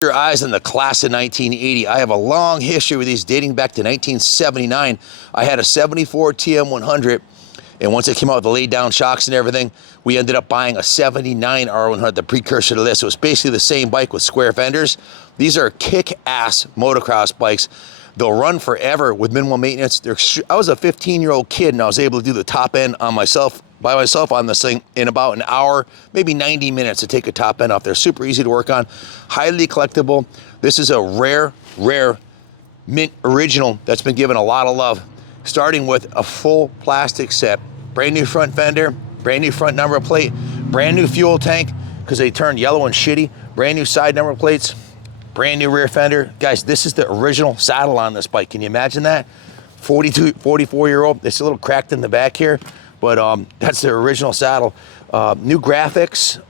Your eyes on the class of 1980. I have a long history with these dating back to 1979. I had a 74 TM100, and once it came out with the laid down shocks and everything, we ended up buying a 79 R100, the precursor to this. It was basically the same bike with square fenders. These are kick-ass motocross bikes. They'll run forever with minimal maintenance. I was a 15-year-old kid, and I was able to do the top end by myself on this thing in about an hour, maybe 90 minutes to take a top end off. They're super easy to work on, highly collectible. This is a rare mint original that's been given a lot of love, starting with a full plastic set, brand new front fender, brand new front number plate, brand new fuel tank because they turned yellow and shitty, brand new side number plates, brand new rear fender. Guys, this is the original saddle on this bike. Can you imagine that? 44-year-old. It's a little cracked in the back here, but that's the original saddle. New graphics.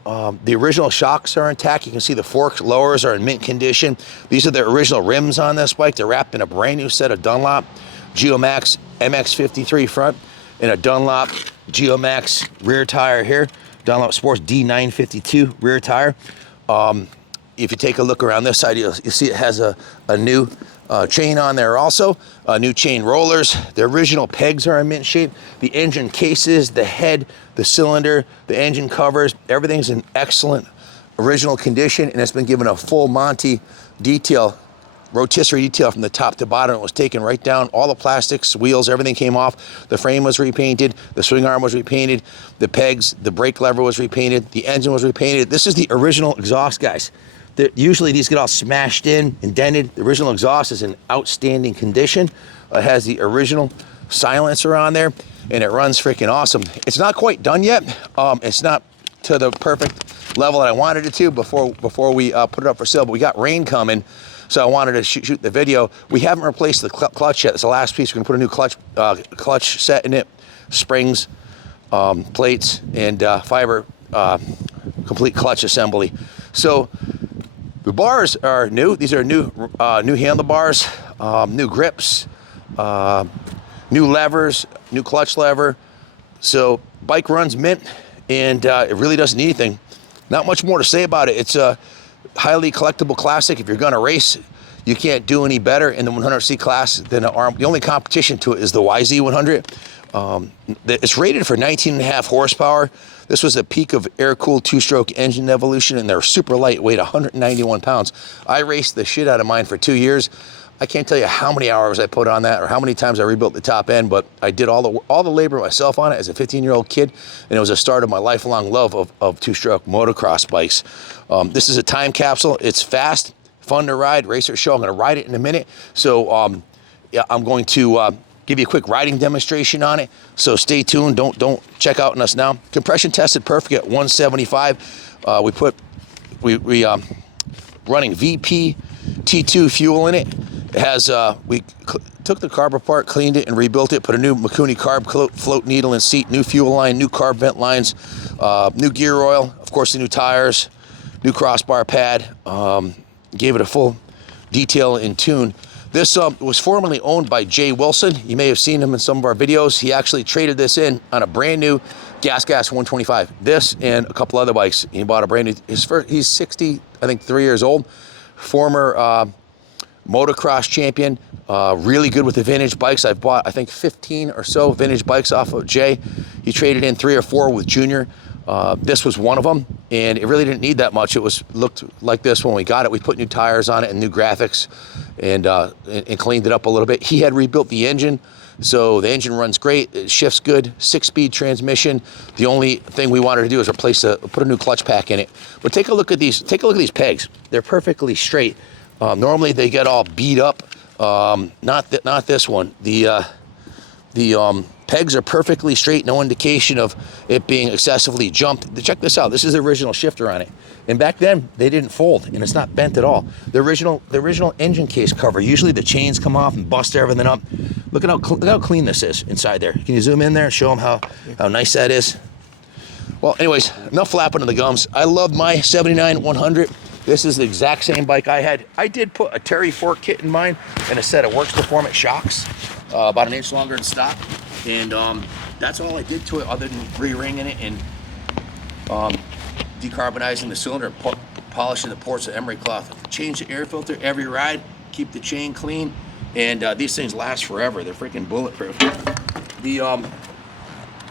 The original shocks are intact. You can see the fork lowers are in mint condition. These are the original rims on this bike. They're wrapped in a brand new set of Dunlop Geomax MX53 front and a Dunlop Geomax rear tire here. Dunlop Sports D952 rear tire. If you take a look around this side, you'll see it has a new chain on there also, new chain rollers. The original pegs are in mint shape. The engine cases, the head, the cylinder, the engine covers, everything's in excellent original condition, and it's been given a full Monty detail, rotisserie detail from the top to bottom. It was taken right down. All the plastics, wheels, everything came off. The frame was repainted. The swing arm was repainted. The pegs, the brake lever was repainted. The engine was repainted. This is the original exhaust, guys. Usually these get all smashed in and dented. The original exhaust is in outstanding condition. It has the original silencer on there, and it runs freaking awesome. It's not quite done yet. It's not to the perfect level that I wanted it to before we put it up for sale, but we got rain coming, so I wanted to shoot the video. We haven't replaced the clutch yet. It's the last piece. We're gonna put a new clutch set in it, springs, plates, and fiber complete clutch assembly. So the bars are new. These are new handlebars, new grips, new levers, new clutch lever. So bike runs mint, and it really doesn't need anything. Not much more to say about it. It's a highly collectible classic. If you're gonna race, you can't do any better in the 100C class than the only competition to it is the YZ100. It's rated for 19.5 horsepower. This was a peak of air-cooled two-stroke engine evolution, and they're super lightweight, 191 pounds. I raced the shit out of mine for 2 years. I can't tell you how many hours I put on that or how many times I rebuilt the top end, but I did all the labor myself on it as a 15-year-old kid, and it was a start of my lifelong love of two-stroke motocross bikes. This is a time capsule. It's fast, fun to ride, racer show. I'm going to ride it in a minute. So yeah, I'm going to give you a quick riding demonstration on it. So stay tuned. Don't check out on us now. Compression tested perfect at 175. We running VP T2 fuel in it. It has we took the carb apart, cleaned it, and rebuilt it. Put a new Mikuni carb float needle and seat, new fuel line, new carb vent lines, new gear oil, of course the new tires, new crossbar pad. Gave it a full detail and tune. This was formerly owned by Jay Wilson. You may have seen him in some of our videos. He actually traded this in on a brand new Gas 125. This and a couple other bikes. He bought a brand new, he's 60, I think 3 years old. Former motocross champion, really good with the vintage bikes. I've bought, I think 15 or so vintage bikes off of Jay. He traded in 3 or 4 with Junior. This was one of them, and it really didn't need that much. It looked like this when we got it. We put new tires on it and new graphics, and cleaned it up a little bit. He had rebuilt the engine, so the engine runs great. It shifts good, 6-speed transmission. The only thing we wanted to do is put a new clutch pack in it. But take a look at these. Take a look at these pegs. They're perfectly straight. Normally they get all beat up. Not this one. The pegs are perfectly straight, no indication of it being excessively jumped. Check this out. This is the original shifter on it. And back then, they didn't fold, and it's not bent at all. The original engine case cover. Usually the chains come off and bust everything up. Look at how clean this is inside there. Can you zoom in there and show them how nice that is? Well, anyways, enough flapping of the gums. I love my 79 100. This is the exact same bike I had. I did put a Terry fork kit in mine and a set of Works Performance shocks, about an inch longer in stock. And that's all I did to it other than re-ringing it and decarbonizing the cylinder, polishing the ports with emery cloth. Change the air filter every ride, keep the chain clean, and these things last forever. They're freaking bulletproof.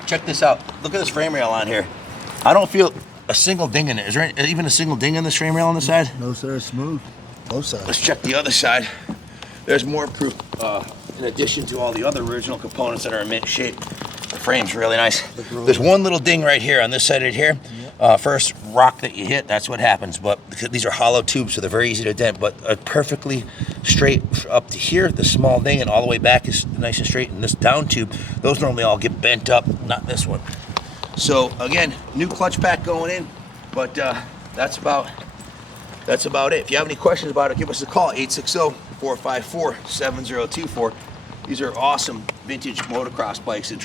Check this out. Look at this frame rail on here. I don't feel a single ding in it. Is there even a single ding in this frame rail on the side? No, sir. It's smooth. Both sides. Let's check the other side. There's more proof in addition to all the other original components that are in mint shape. The frame's really nice. There's one little ding right here on this side right here. First rock that you hit, that's what happens. But these are hollow tubes, so they're very easy to dent. But perfectly straight up to here, the small ding, and all the way back is nice and straight. And this down tube, those normally all get bent up, not this one. So again, new clutch pack going in, but that's about it. If you have any questions about it, give us a call, 860-454-7024. These are awesome vintage motocross bikes and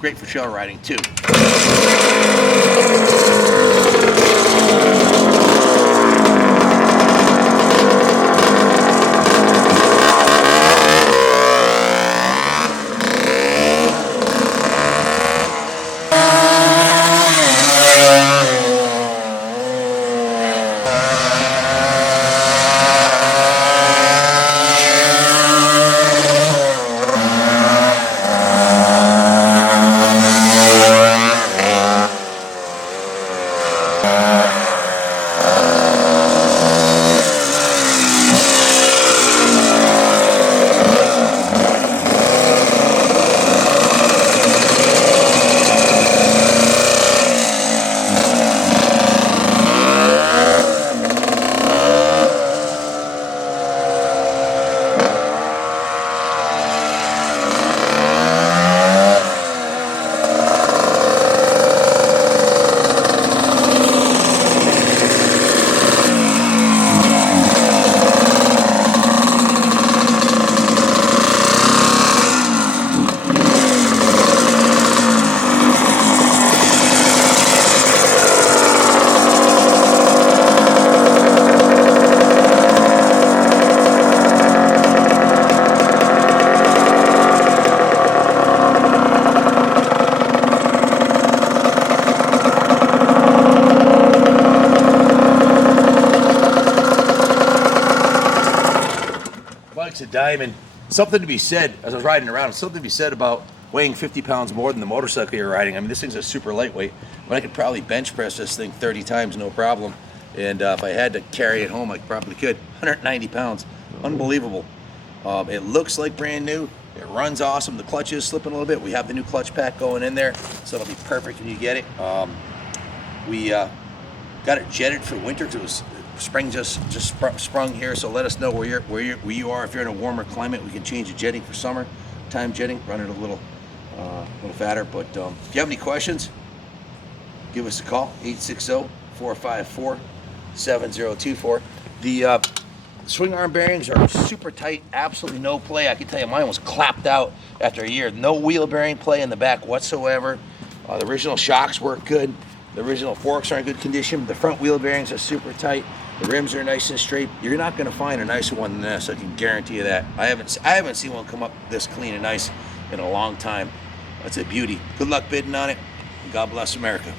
great for trail riding too. Bike's a diamond. Something to be said, as I was riding around, something to be said about weighing 50 pounds more than the motorcycle you're riding. I mean, this thing's a super lightweight, but I could probably bench press this thing 30 times, no problem. And if I had to carry it home, I probably could. 190 pounds, unbelievable. It looks like brand new. It runs awesome. The clutch is slipping a little bit. We have the new clutch pack going in there, so it'll be perfect when you get it. We got it jetted for winter because spring just sprung here. So let us know where you are. If you're in a warmer climate, we can change the jetting for summer time jetting. Run it a little fatter. But if you have any questions, give us a call, 860-454-7024. The swing arm bearings are super tight, absolutely no play. I can tell you mine was clapped out after a year. No wheel bearing play in the back whatsoever. The original shocks work good. The original forks are in good condition. The front wheel bearings are super tight. The rims are nice and straight. You're not going to find a nicer one than this. I can guarantee you that. I haven't seen one come up this clean and nice in a long time. That's a beauty. Good luck bidding on it. And God bless America.